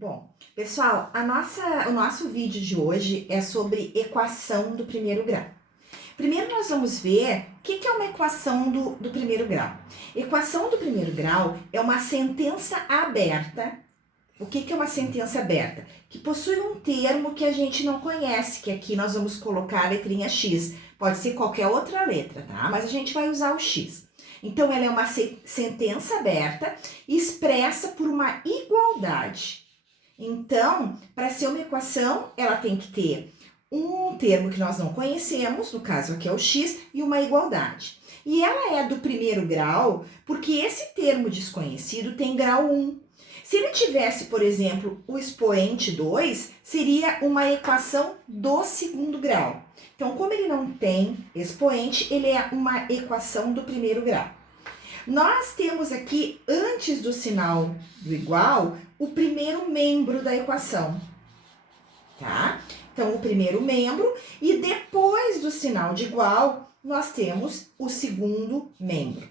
Bom, pessoal, o nosso vídeo de hoje é sobre equação do primeiro grau. Primeiro nós vamos ver o que é uma equação do primeiro grau. Equação do primeiro grau é uma sentença aberta. O que é uma sentença aberta? Que possui um termo que a gente não conhece, que aqui nós vamos colocar a letrinha X. Pode ser qualquer outra letra, tá? Mas a gente vai usar o X. Então, ela é uma sentença aberta expressa por uma igualdade. Então, para ser uma equação, ela tem que ter um termo que nós não conhecemos, no caso aqui é o x, e uma igualdade. E ela é do primeiro grau porque esse termo desconhecido tem grau 1. Se ele tivesse, por exemplo, o expoente 2, seria uma equação do segundo grau. Então, como ele não tem expoente, ele é uma equação do primeiro grau. Nós temos aqui, antes do sinal do igual, o primeiro membro da equação, tá? Então, o primeiro membro, e depois do sinal de igual, nós temos o segundo membro.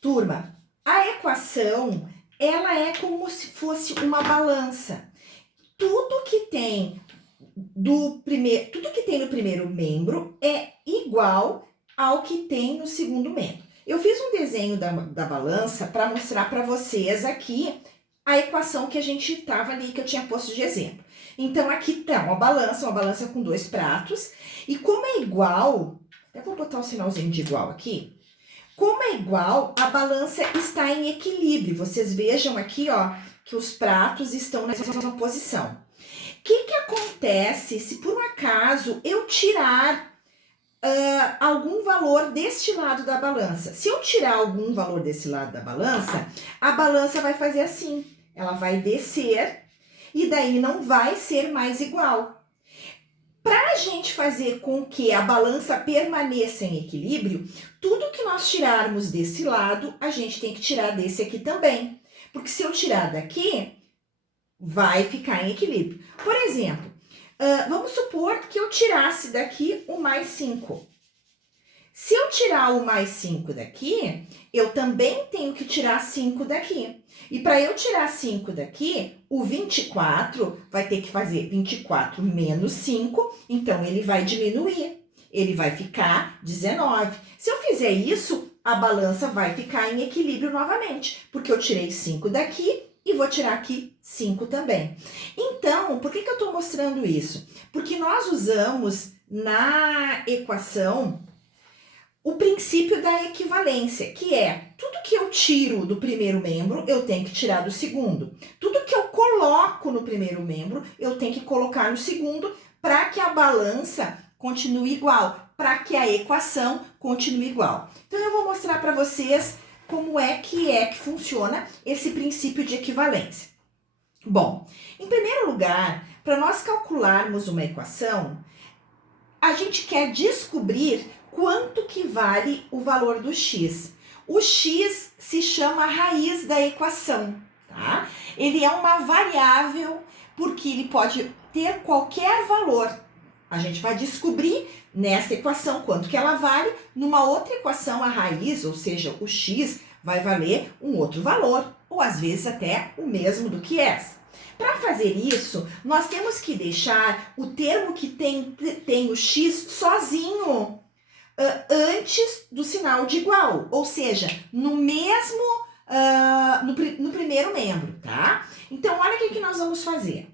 Turma, a equação, ela é como se fosse uma balança. Tudo que tem no primeiro membro é igual ao que tem no segundo membro. Eu fiz um desenho da balança para mostrar para vocês aqui a equação que a gente estava ali, que eu tinha posto de exemplo. Então, aqui tá uma balança com dois pratos. E como é igual, até vou botar um sinalzinho de igual aqui. Como é igual, a balança está em equilíbrio. Vocês vejam aqui, ó, que os pratos estão na mesma posição. O que acontece se por um acaso eu tirar algum valor deste lado da balança? Se eu tirar algum valor desse lado da balança, a balança vai fazer assim. Ela vai descer e daí não vai ser mais igual. Para a gente fazer com que a balança permaneça em equilíbrio, tudo que nós tirarmos desse lado, a gente tem que tirar desse aqui também. Porque se eu tirar daqui, vai ficar em equilíbrio. Por exemplo, vamos supor que eu tirasse daqui o mais 5. Se eu tirar o mais 5 daqui, eu também tenho que tirar 5 daqui. E para eu tirar 5 daqui, o 24 vai ter que fazer 24 menos 5, então ele vai diminuir. Ele vai ficar 19. Se eu fizer isso, a balança vai ficar em equilíbrio novamente, porque eu tirei 5 daqui e vou tirar aqui 5 também. Então, por que eu estou mostrando isso? Porque nós usamos na equação o princípio da equivalência, que é tudo que eu tiro do primeiro membro, eu tenho que tirar do segundo. Tudo que eu coloco no primeiro membro, eu tenho que colocar no segundo para que a balança continue igual, para que a equação continue igual. Então, eu vou mostrar para vocês como é que funciona esse princípio de equivalência. Bom, em primeiro lugar, para nós calcularmos uma equação, a gente quer descobrir quanto que vale o valor do x. O x se chama raiz da equação, tá? Ele é uma variável porque ele pode ter qualquer valor. A gente vai descobrir nessa equação quanto que ela vale. Numa outra equação, a raiz, ou seja, o x, vai valer um outro valor, ou às vezes até o mesmo do que essa. Para fazer isso, nós temos que deixar o termo que tem o x sozinho antes do sinal de igual, ou seja, no mesmo, no primeiro membro, tá? Então, olha o que nós vamos fazer.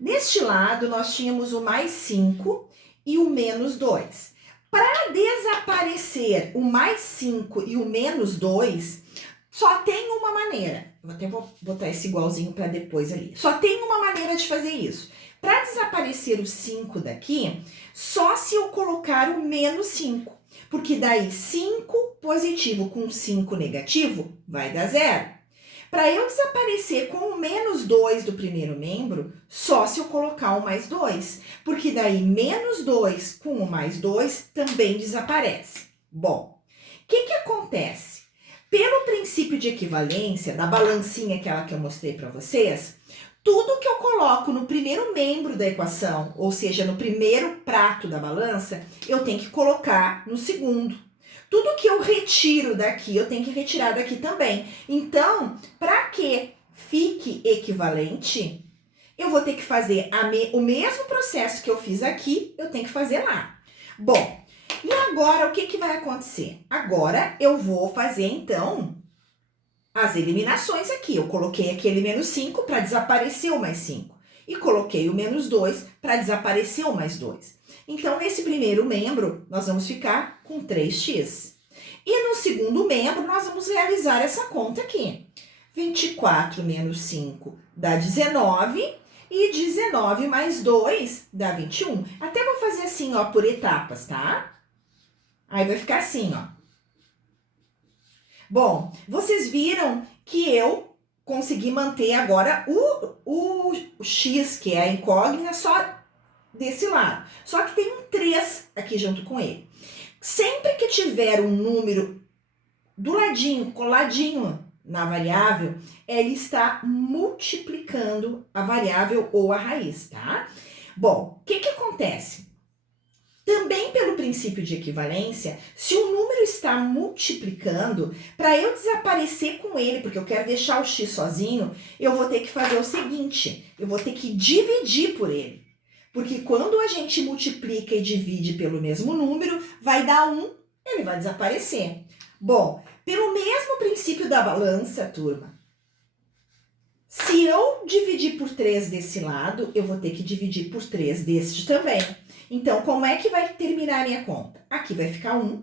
Neste lado, nós tínhamos o mais 5 e o menos 2. Para desaparecer o mais 5 e o menos 2, só tem uma maneira. Eu até vou botar esse igualzinho para depois ali. Só tem uma maneira de fazer isso. Para desaparecer o 5 daqui, só se eu colocar o menos 5. Porque daí 5 positivo com 5 negativo vai dar 0. Para eu desaparecer com o menos 2 do primeiro membro, só se eu colocar o mais 2. Porque daí menos 2 com o mais 2 também desaparece. Bom, o que acontece? Pelo princípio de equivalência, da balancinha aquela que eu mostrei para vocês, tudo que eu coloco no primeiro membro da equação, ou seja, no primeiro prato da balança, eu tenho que colocar no segundo. Tudo que eu retiro daqui, eu tenho que retirar daqui também. Então, para que fique equivalente, eu vou ter que fazer o mesmo processo que eu fiz aqui, eu tenho que fazer lá. Bom, e agora o que vai acontecer? Agora eu vou fazer, então, as eliminações aqui. Eu coloquei aquele menos 5 para desaparecer o mais 5. E coloquei o menos 2 para desaparecer o mais 2. Então, nesse primeiro membro, nós vamos ficar com 3x. E no segundo membro, nós vamos realizar essa conta aqui. 24 menos 5 dá 19. E 19 mais 2 dá 21. Até vou fazer assim, ó, por etapas, tá? Aí vai ficar assim, ó. Bom, vocês viram que eu consegui manter agora o x, que é a incógnita, só desse lado. Só que tem um 3 aqui junto com ele. Sempre que tiver um número do ladinho, coladinho na variável, ele está multiplicando a variável ou a raiz, tá? Bom, o que acontece? Também pelo princípio de equivalência, se o número está multiplicando, para eu desaparecer com ele, porque eu quero deixar o x sozinho, eu vou ter que fazer o seguinte, eu vou ter que dividir por ele. Porque quando a gente multiplica e divide pelo mesmo número, vai dar 1, ele vai desaparecer. Bom, pelo mesmo princípio da balança, turma, se eu dividir por 3 desse lado, eu vou ter que dividir por 3 deste também. Então, como é que vai terminar a minha conta? Aqui vai ficar 1,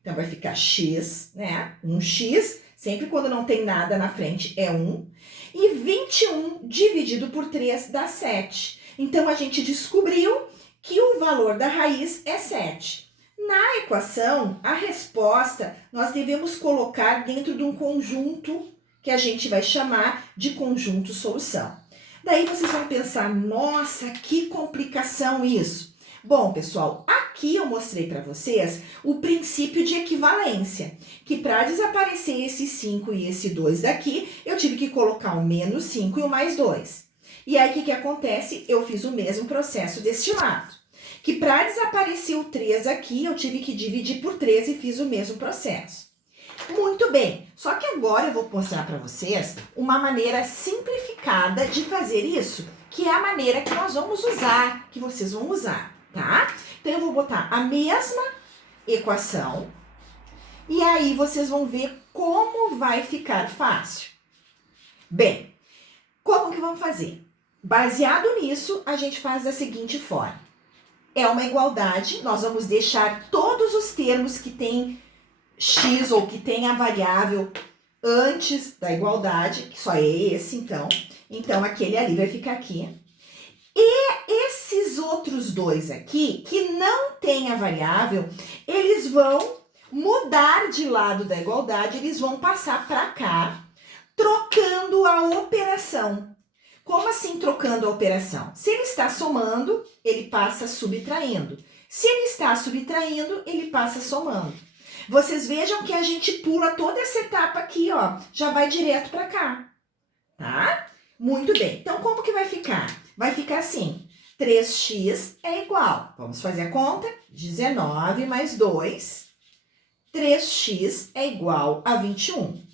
então vai ficar x, né? 1x, sempre quando não tem nada na frente é 1. E 21 dividido por 3 dá 7. Então, a gente descobriu que o valor da raiz é 7. Na equação, a resposta nós devemos colocar dentro de um conjunto que a gente vai chamar de conjunto solução. Daí vocês vão pensar, nossa, que complicação isso. Bom, pessoal, aqui eu mostrei para vocês o princípio de equivalência, que para desaparecer esse 5 e esse 2 daqui, eu tive que colocar o menos 5 e o mais 2. E aí, o que acontece? Eu fiz o mesmo processo deste lado. Que para desaparecer o 3 aqui, eu tive que dividir por 3 e fiz o mesmo processo. Muito bem, só que agora eu vou mostrar para vocês uma maneira simplificada de fazer isso, que é a maneira que nós vamos usar, que vocês vão usar, tá? Então, eu vou botar a mesma equação e aí vocês vão ver como vai ficar fácil. Bem, como que vamos fazer? Baseado nisso, a gente faz da seguinte forma. É uma igualdade, nós vamos deixar todos os termos que tem x ou que tem a variável antes da igualdade, que só é esse então. Então, aquele ali vai ficar aqui. E esses outros dois aqui, que não tem a variável, eles vão mudar de lado da igualdade, eles vão passar para cá, trocando a operação. Como assim trocando a operação? Se ele está somando, ele passa subtraindo. Se ele está subtraindo, ele passa somando. Vocês vejam que a gente pula toda essa etapa aqui, ó, já vai direto para cá, tá? Muito bem. Então, como que vai ficar? Vai ficar assim, 3x é igual, vamos fazer a conta, 19 mais 2, 3x é igual a 21.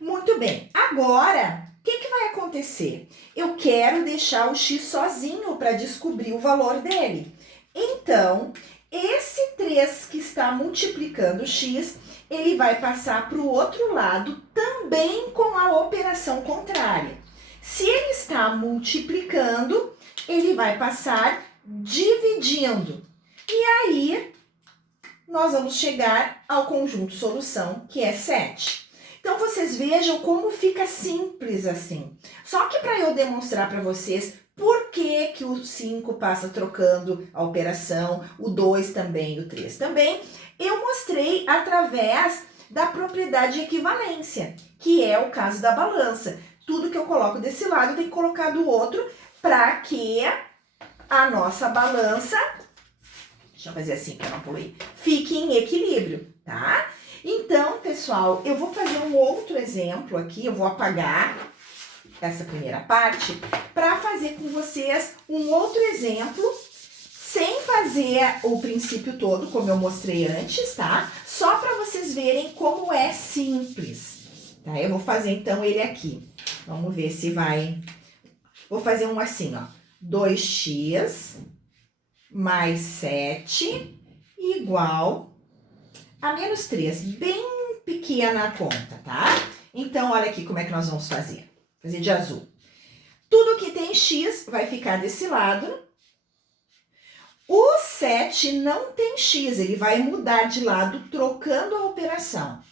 Muito bem, agora, o que vai acontecer? Eu quero deixar o x sozinho para descobrir o valor dele. Então, esse 3 que está multiplicando x, ele vai passar para o outro lado também com a operação contrária. Se ele está multiplicando, ele vai passar dividindo. E aí, nós vamos chegar ao conjunto solução, que é 7. Então, vocês vejam como fica simples assim. Só que para eu demonstrar para vocês por que que o 5 passa trocando a operação, o 2 também e o 3 também, eu mostrei através da propriedade de equivalência, que é o caso da balança. Tudo que eu coloco desse lado, eu tenho que colocar do outro para que a nossa balança, deixa eu fazer assim para não poluir, fique em equilíbrio, tá? Então, pessoal, eu vou fazer um outro exemplo aqui, eu vou apagar essa primeira parte para fazer com vocês um outro exemplo, sem fazer o princípio todo, como eu mostrei antes, tá? Só para vocês verem como é simples, tá? Eu vou fazer, então, ele aqui. Vamos ver se vai... Vou fazer um assim, ó. 2x mais 7 igual a menos 3. Bem pequena a conta, tá? Então, olha aqui como é que nós vamos fazer. Fazer de azul. Tudo que tem x vai ficar desse lado. O 7 não tem x, ele vai mudar de lado, trocando a operação,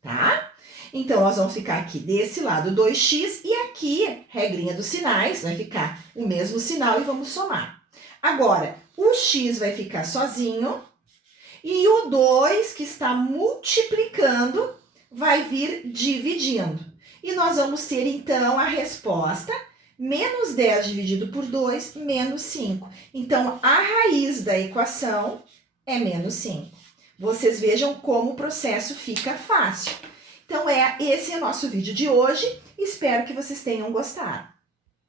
tá? Então, nós vamos ficar aqui desse lado 2x e aqui, regrinha dos sinais, vai ficar o mesmo sinal e vamos somar. Agora, o x vai ficar sozinho e o 2, que está multiplicando, vai vir dividindo. E nós vamos ter, então, a resposta, menos 10 dividido por 2, menos 5. Então, a raiz da equação é menos 5. Vocês vejam como o processo fica fácil. Então, esse é o nosso vídeo de hoje. Espero que vocês tenham gostado.